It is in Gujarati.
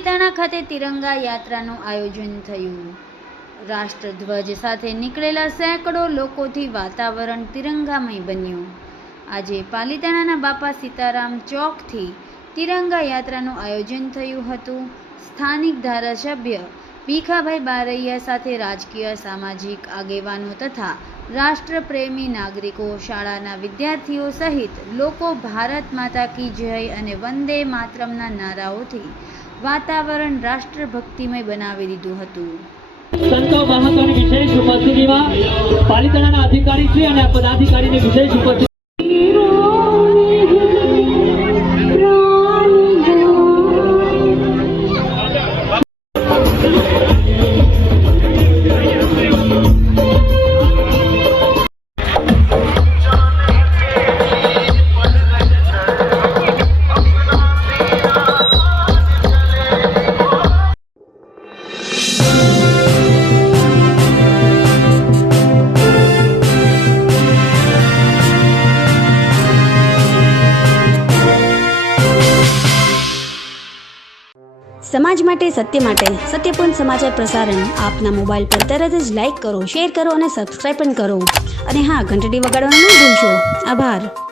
પાલિતાણા ખાતે તિરંગા યાત્રાનું આયોજન થયું। રાષ્ટ્રધ્વજ સાથે નીકળેલા સેંકડો લોકોથી વાતાવરણ તિરંગામય બન્યું। આજે પાલિતાણાના બાપા સીતારામ ચોકથી તિરંગા યાત્રાનું આયોજન થયું હતું। સ્થાનિક ધારાસભ્ય ભીખાભાઈ બારૈયા સાથે રાજકીય સામાજિક આગેવાનો તથા રાષ્ટ્રપ્રેમી નાગરિકો, શાળાના વિદ્યાર્થીઓ સહિત લોકો ભારત માતા કી જય અને વંદે માતરમના નારાઓથી વાતાવરણ રાષ્ટ્રભક્તિમય બનાવી દીધું હતું। સંતો મહત્વની વિશેષ ઉપસ્થિતિમાં પાલિતાણાના અધિકારી અને પદાધિકારીની વિશેષ ઉપસ્થિતિ। સમાજ માટે, સત્ય માટે, સત્યપૂર્ણ સમાચાર પ્રસારણ આપના મોબાઈલ પર તરત જ લાઈક કરો, શેર કરો અને સબસ્ક્રાઈબ પણ કરો। અને હા, ઘંટડી વગાડવાનું ન ભૂલશો। આભાર।